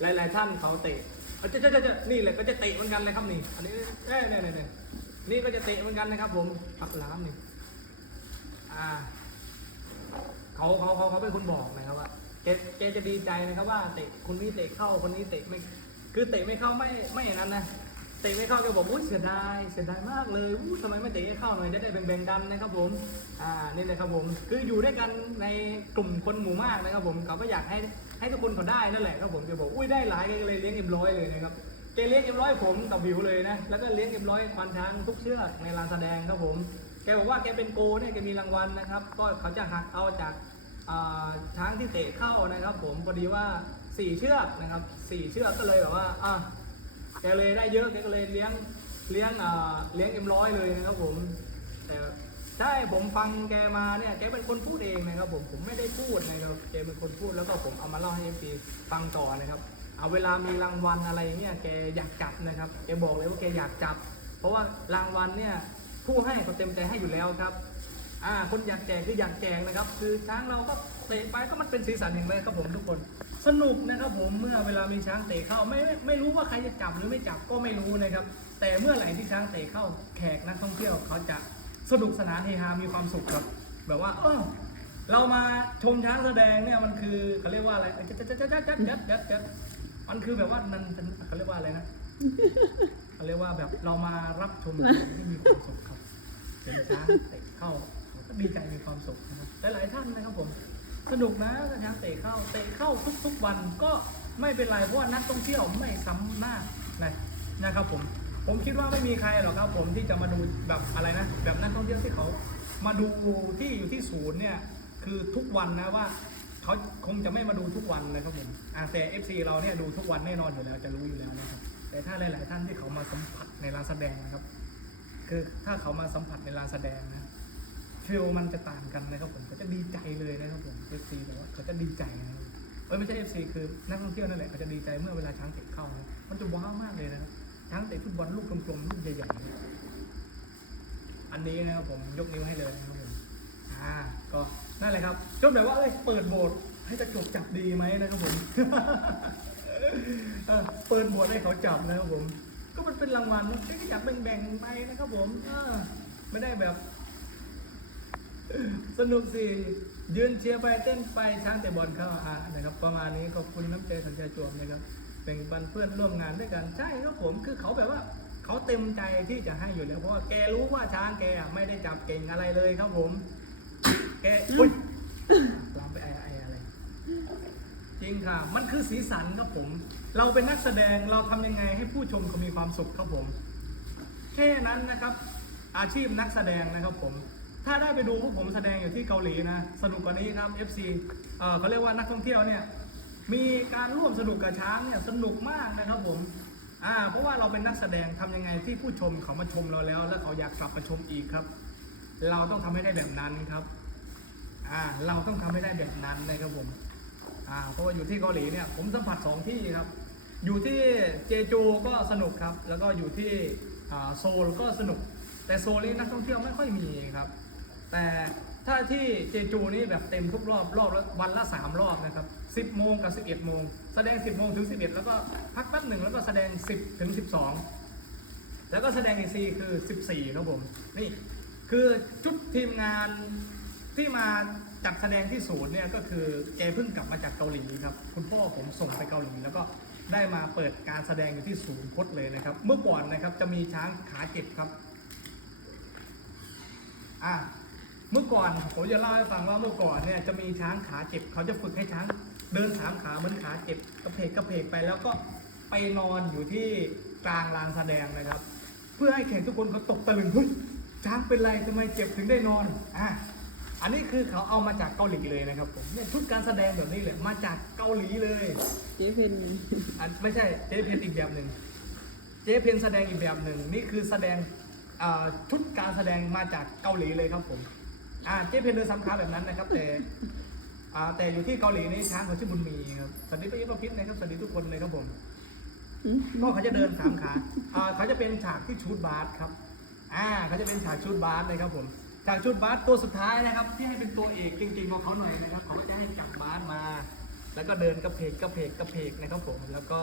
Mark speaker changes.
Speaker 1: หลายๆท่านเขาเตะเอาจะจะจะจะนี่แหละก็จะเตะเหมือนกันเลยครับนี่ อันนี้เนี่ยเนี่ยเนี่ยนี่นี่ก็จะเตะเหมือนกันนะครับ ผมปักหลามนี่อ่าเขาเขาเขาเขาเป็นคนบอกนะครับว่าแกแกจะดีใจนะครับว่าเตะคนนี้เตะเข้าคนนี้เตะไม่ คือเตะไม่เข้าไม่ไม่อย่างนั้นนะ เตะไม่เข้าแกบอกอุ้ยเสียดายเสียดายมากเลยอู้ทำไมไม่เตะให้เข้าหน่อยจะได้แบ่งๆกันนะครับผมอ่านี่เลยครับผมคืออยู่ด้วยกันในกลุ่มคนหมู่มากนะครับผมเขาก็อยากให้ให้ทุกคนเขาได้นั่นแหละครับผมแกบอกอุ้ยได้หลายแกเลยเลี้ยงเอ็มร้อยเลยนะครับแกเลี้ยงเอ็มร้อยผมกับวิวเลยนะแล้วก็เลี้ยงเอ็มร้อยควานช้างทุกเชือกในลานแสดงครับผมแกบอกว่าแกเป็นโกเนี่ยแกมีรางวัลนะครับ ก็เขาจะหักเอาจากช้างที่เตะเข้านะครับ ผมพอดีว่าสี่เชือกนะครับสี่เชือกก็เลยแบบว่าอะ แกเลยได้เยอะแกก็เลยเลี้ยงเลี้ยงอ่าเลี้ยงเอ็มร้อยเลยนะครับผม แต่ใช่ผมฟังแกมาเนี่ยแกเป็นคนพูดเองนะครับผมผมไม่ได้พูดนะครับแกเป็นคนพูดแล้วก็ผมเอามาเล่าให้เอฟซีฟังต่อนะครับเอาเวลามีรางวัลอะไรเนี่ยแกอยากจับนะครับแกบอกเลยว่าแกอยากจับ เพราะว่ารางวัลเนี่ยผู้ให้เขาเต็มใจให้อยู่แล้วครับ อ่าคนอยากแจกคืออยากแจกนะครับ คือช้างเราก็เตะไปก็มันเป็นสีสันแห่งแรกครับผมทุกคน สนุกนะครับผมเมื่อเวลามีช้างเตะเข้าไม่ไม่ไม่รู้ว่าใครจะจับหรือไม่จับก็ไม่รู้นะครับ แต่เมื่อไหร่ที่ช้างเตะเข้าแขกนักท่องเที่ยวเขาจะสนุกสนานเฮฮามีความสุขครับ แบบว่าเออเรามาชมช้างแสดงเนี่ยมันคือเขาเรียกว่าอะไรจับจับจับจับจับจับจับมันคือแบบว่านันเขาเรียกว่าอะไรนะเขาเรียกว่าแบบเรามารับชมไม่มีความสุขครับเป็นช้างเตะเข้า ดีใจมีความสุขนะครับหลายๆท่านนะครับผม สนุกนะถ้าช้างเตะเข้าเตะเข้าทุกๆวันก็ไม่เป็นไรเพราะว่านักท่องเที่ยวไม่ซ้ำหน้านะนะครับผมผมคิดว่าไม่มีใครหรอกครับผมที่จะมาดูแบบอะไรนะแบบนักท่องเที่ยวที่เขามาดูที่อยู่ที่ศูนย์เนี่ยคือทุกวันนะว่าเขาคงจะไม่มาดูทุกวันนะครับผมอ่าแต่ FC เราเนี่ยดูทุกวันแน่นอนอยู่แล้วจะรู้อยู่แล้วนะครับแต่ถ้าหลาย ๆ ท่านที่เขามาสัมผัสในร้านแสดงนะครับ คือถ้าเขามาสัมผัสในลานแสดงนะ ฟิลมันจะต่างกันนะครับผมเขาจะดีใจเลยนะครับผมเอฟซีแบบว่าเขาจะดีใจนะครับเอ้ยไม่ใช่เอฟซีคือนักท่องเที่ยวนั่นแหละเขาจะดีใจเมื่อเวลาช้างเตะเข้านะมันจะว้าวมากเลยนะครับช้างเตะฟุตบอลลูกกลมๆลูกใหญ่ๆอันนี้นะครับผมยกนิ้วให้เลยนะครับผมอ่าก็นั่นแหละครับจนแบบว่าเอ้ยเปิดโบสถ์ให้กระจกจับดีไหมนะครับผมเปิดโบสถ์ให้เขาจับนะครับผม ก็มันเป็นรางวัลนะก็อยากแบ่งๆไปนะครับผมไม่ได้แบบ สนุกสิยืนเชียร์ไปเต้นไปช้างแต่บอลเข้าอะนะครับ ประมาณนี้ขอบคุณน้ำใจสัญชาจวมนะครับเป็นปันเพื่อนร่วมงานด้วยกันใช่ครับผมคือเขาแบบว่าเขาเต็มใจที่จะให้อยู่แล้วเพราะว่าแกรู้ว่าช้างแกไม่ได้จับเก่งอะไรเลยครับผม แกอุ้ยลามไปไอ้ไออะไร จริงค่ะ มันคือสีสันครับผม เราเป็นนักแสดงเราทำยังไงให้ผู้ชมเขามีความสุขครับผม แค่นั้นนะครับ อาชีพนักแสดงนะครับผม ถ้าได้ไปดูพวกผมแสดงอยู่ที่เกาหลีนะ สนุกกว่านี้ครับ FC เอ่อเขาเรียกว่านักท่องเที่ยวเนี่ย มีการร่วมสนุกกับช้างเนี่ยสนุกมากนะครับผมอ่าเพราะว่าเราเป็นนักแสดงทำยังไงที่ผู้ชมเขามาชมเราแล้ว แล้วเขาอยากกลับมาชมอีกครับ เราต้องทำให้ได้แบบนั้นครับอ่าเราต้องทำให้ได้แบบนั้นนะครับผมอ่าเพราะว่าอยู่ที่เกาหลีเนี่ยผมสัมผัสสองที่ครับ อยู่ที่เจจูก็สนุกครับ แล้วก็อยู่ที่โซลก็สนุก แต่โซลนี่นักท่องเที่ยวไม่ค่อยมีครับ แต่ถ้าที่เจจูนี่แบบเต็มทุกรอบรอบละวันละสามรอบนะครับ10โมงกับ11โมงแสดง10โมงถึง11แล้วก็พักแป๊บหนึ่งแล้วก็แสดง10ถึง12แล้วก็แสดงอีกทีคือ14ครับผมนี่คือชุดทีมงานที่มาจัดแสดงที่ศูนย์เนี่ยก็คือแกเพิ่งกลับมาจากเกาหลีครับคุณพ่อผมส่งไปเกาหลีแล้วก็ได้มาเปิดการแสดงอยู่ที่ศูนย์พจน์เลยนะครับ เมื่อก่อนนะครับจะมีช้างขาเจ็บครับอะ เมื่อก่อนผมจะเล่าให้ฟังว่าเมื่อก่อนเนี่ยจะมีช้างขาเจ็บ เขาจะฝึกให้ช้างเดินสามขาเหมือนขาเจ็บกระเพกกระเพกไปแล้วก็ไปนอนอยู่ที่กลางลานแสดงนะครับ เพื่อให้แขกทุกคนเขาตกตะลึงเฮ้ยช้างเป็นไรทำไมเจ็บถึงได้นอนอะอันนี้คือเขาเอามาจากเกาหลีเลยนะครับผมเนี่ยชุดการแสดงแบบนี้เลยมาจากเกาหลีเลย
Speaker 2: เจ๊เพน
Speaker 1: อันไม่ใช่เจ๊เพนอีกแบบหนึ่งเจ๊เพนแสดงอีกแบบหนึ่งนี่คือแสดงอ่าชุดการแสดงมาจากเกาหลีเลยครับผม อ่าเจ๊เพนเดินสามขาแบบนั้นนะครับ แต่อ่าแต่อยู่ที่เกาหลีนี่ช้างเขาชื่อบุญมีครับสวัสดีพี่ยิปพิษนะครับสวัสดีทุกคนเลยครับผมก็เขาจะเดินสามขาอ่าเขาจะเป็นฉากที่ชูดบาสครับอ่าเขาจะเป็นฉากชูดบาสเลยครับผมฉากชูดบาสตัวสุดท้ายนะครับ ที่ให้เป็นตัวเอกจริงๆของเขาหน่อยนะครับเขาจะให้จับบาสมา แล้วก็เดินกระเพกกระเพกกระเพกนะครับผมแล้วก็